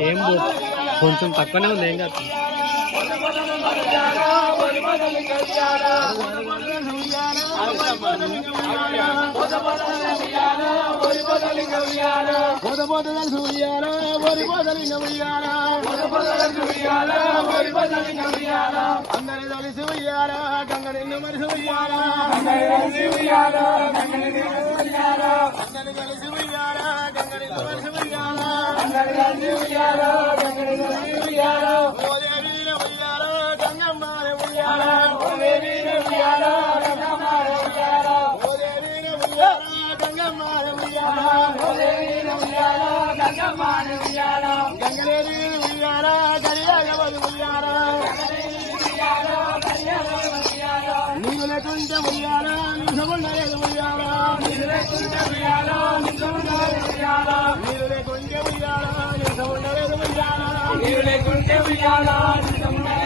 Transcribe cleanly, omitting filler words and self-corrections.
ఏం కొంచెం తక్కువనే ఉంది ఏం కాదు అందరి కలిసి ఉయ్యాలా గంగరెన్ను మరిసి ఉయ్యాలా అందరి కలిసి ఉయ్యాలా గంగరెన్ను మరిసి ఉయ్యాలా ఓ దేవీర ఉయ్యాలా గంగమ్మార ఉయ్యాలా ఓ దేవీర ఉయ్యాలా గంగమ్మార ఉయ్యాలా ఓ దేవీర ఉయ్యాలా గంగమ్మార ఉయ్యాలా ఓ దేవీర ఉయ్యాలా గంగమ్మార ఉయ్యాలా గంగలేవి ఉయ్యాలా గరియాగవది ఉయ్యాలా నీరు లేకుంటే ఉయ్యాలా నిజముండలేదు ఉయ్యాలా నీరు లేకుంటే ఉయ్యాలా నిజముండలేదు ఉయ్యాలా నీరు లేకుంటే ఉయ్యాలా నిజముండలేదు ఉయ్యాలా నీరు లేకుంటే ఉయ్యాలా నిజముండలేదు